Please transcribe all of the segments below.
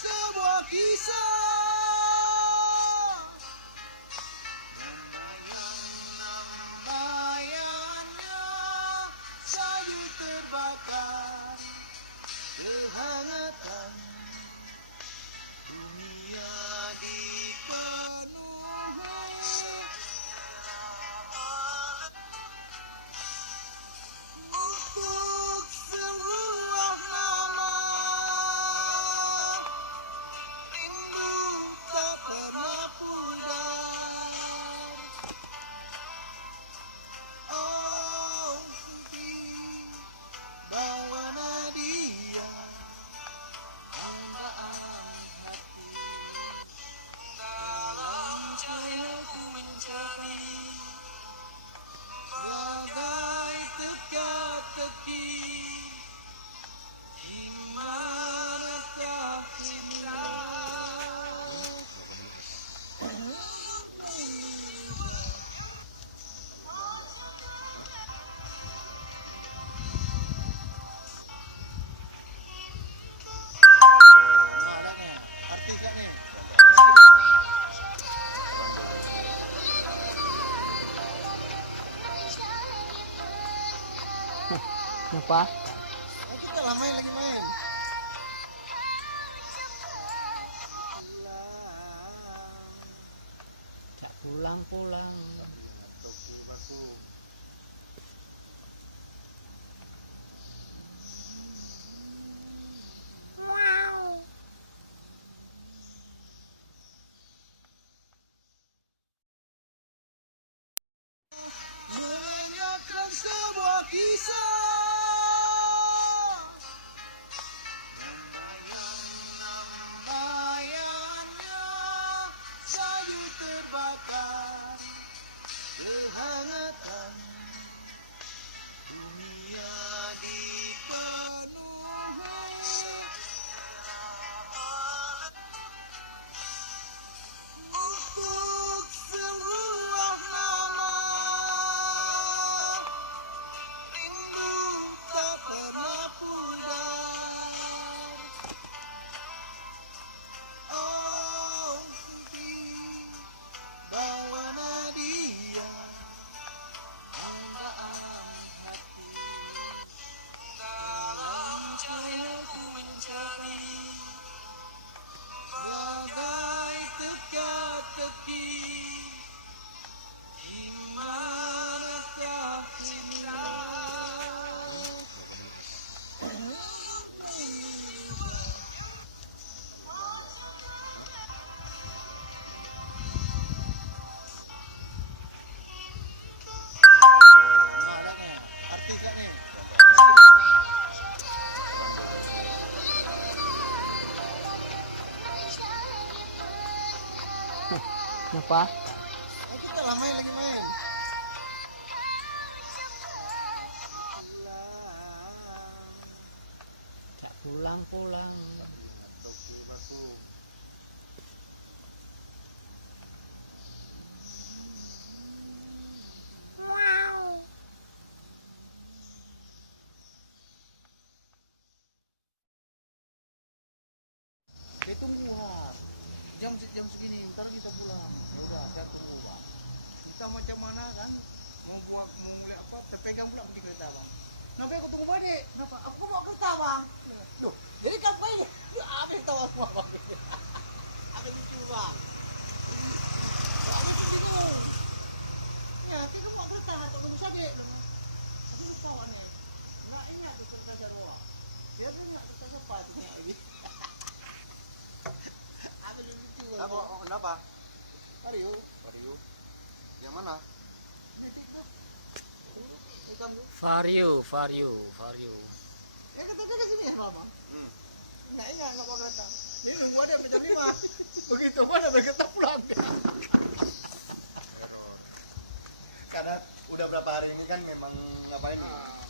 sebuah kisah lambayannya salju terbakar kehangatan dunia dipenuhi untuk sebuah nama rindu tak pernah pudar. Oh, di bawah nadia hambaan hati dalam cahayaku mencari bagai teka-teki di manakah cinta. Kenapa? Itu udah lama lagi main. Tak pulang-pulang. Menyanyikan sebuah kisah lambayannya salju terbakar kehangatan dunia dipenuhi untuk sebuah nama rindu tak pernah pudar. Oh, di bawah nadia hambaan hati dalam cahayaku mencari bagai teka-teki di manakah cinta. Kenapa? Itu udah lama lagi main. Tak pulang-pulang. Dia tunggu jam segini, ntar kita pulang. Udah, jatuh pulang. Kita macam mana kan? Mau mulai apa? Terpegang pula pergi kereta bang. Kenapa aku tunggu balik? Kenapa? Aku mau kereta bang. Loh, jadi kamu ini? Ya, apa yang tahu aku bang? Apa itu bang? Apa itu? Ya, kita mau kereta atau kamu sabit? Aku lupa warnanya. Nggak ingat tuh kereta Jawa. Dia ingat kereta siapa tuh ini? Kenapa? Vario. Yang mana? Vario. Ya kita ke sini ya, Mama. Nggak mau kereta. Dia nunggu ada jam 5. Begitu mana berkata pulang. Karena udah berapa hari ini kan memang ngapain ini?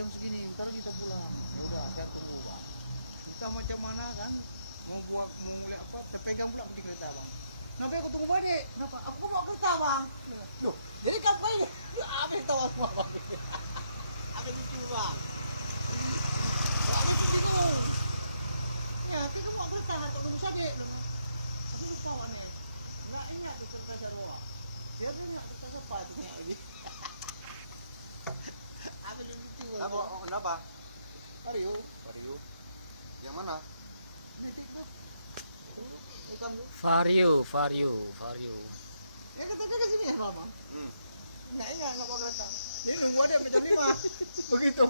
jam segini ntar kita pulang, ya udah jatuh pulang. Kita macam mana kan mau mulai apa terpegang pula Benda apa? Vario. Vario. Yang mana? Hitam tuh. Vario. Ya datang ke sini ya mama. Nggak mau datang. Dia nunggu ada jam 5. Begitu